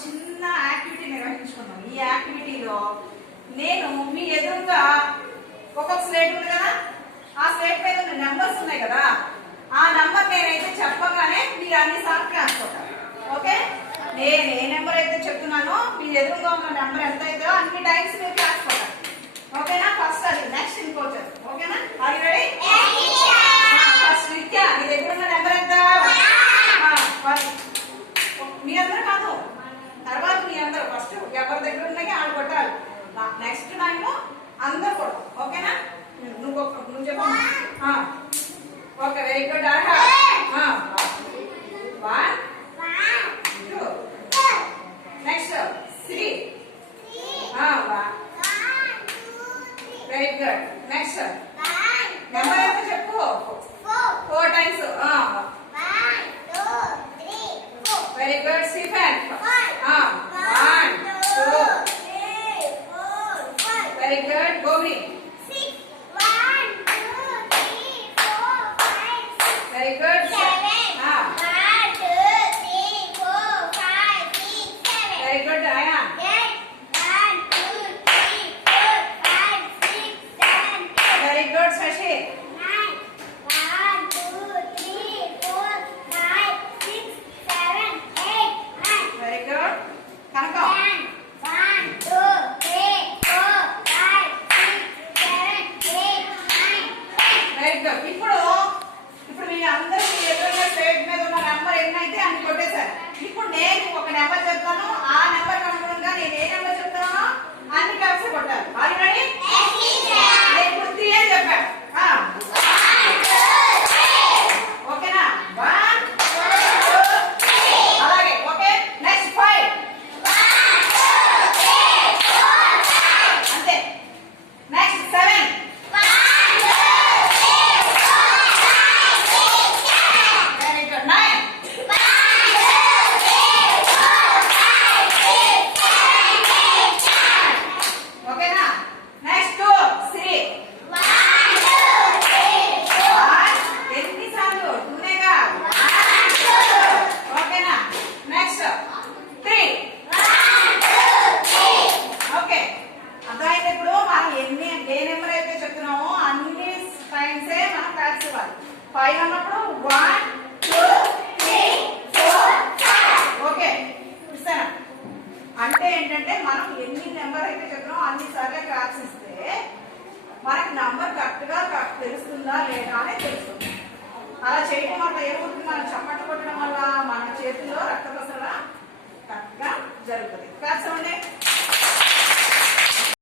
చిన్న యాక్టివిటీ నిర్వహించుకున్నాం. ఈ యాక్టివిటీలో నేను మీ ఎదురుగా ఒక్కొక్క స్లేట్ ఉంది కదా, ఆ స్లేట్ మీద ఉన్న నెంబర్స్ ఉన్నాయి కదా, ఆ నెంబర్ నేనైతే చెప్పగానే మీరు అన్నిసార్లు రాసుకోవాలి. ఓకే, నేను ఏ నెంబర్ అయితే చెప్తున్నానో మీ ఎదురుగా ఉన్న నెంబర్ ఎంత అయితే అన్ని టైమ్స్ మీరు రాసుకోవాలి. ఓకేనా? ఫస్ట్ అది, నెక్స్ట్ ఇంకోటి. ఓకేనా? Are you ready? ఫస్ట్ నిత్య నీ దగ్గర ఉన్న నెంబర్ ఎంత? మీ అందరూ కాదు, తర్వాత మీ అందరూ ఫస్ట్ ఎవరి దగ్గర ఉన్నాయి వాళ్ళు కొట్టాలి. నెక్స్ట్ టైం అందరు కొట్టు. ఓకేనా? నువ్వు చెప్పు. Okay, very good. One, two, next three. Very good. Next number ఎంత చెప్పు? 4 times. Very good. Stephen. 1, 2. Very good. Gomi. Very good. Very good. Ayaan. Very good. Shashi. Very good. Kanakam. Very good. ఇప్పుడు మీ అందరూ మీ ఎదురుగా స్టేట్ మీద ఉన్న నెంబర్ ఎన్నైతే అన్ని కొట్టేశారు. ఇప్పుడు నేను ఒక నెంబర్ చెప్తాను, ఆ నెంబర్ అనుగుణంగా నేను ఏ నెంబర్ చెప్తానో అన్ని కలిసి కొట్టాలి. Are you ready? నేను ఇప్పుడు 3 అని చెప్పాను. ఓకేనా? 1, 2, 3. అలాగే. Okay, next 5. అంతే. నెక్స్ట్ 7. Very good. 9. ఓకేనా? నెక్స్ట్ 2, 3. ఎన్నిసార్లు? 2నేగా. ఓకేనా? నెక్స్ట్ 3. ఓకే, అర్థమైంది. ఇప్పుడు మనం ఏ నెంబర్ అయితే చెప్తున్నామో అన్ని టైమ్సే మనం ప్యాక్స్ ఇవ్వాలి. 5 అన్నప్పుడు 1, 2, 3, 4, 5. ఓకే, చూస్తారా? అంటే ఏంటంటే మనం ఎన్ని నెంబర్ అయితే చెప్తున్నామో అన్ని సార్లు క్రాక్స్ ఇస్తే మనకి నంబర్ కరెక్ట్ గా తెలుస్తుందా లేదా అనేది తెలుస్తుంది. అలా చేయడం వల్ల ఏమవుతుంది? మనం చప్పట్లు కొట్టడం వల్ల మన చేతుల్లో రక్త ప్రసరణ కరెక్ట్ గా జరుగుతుంది.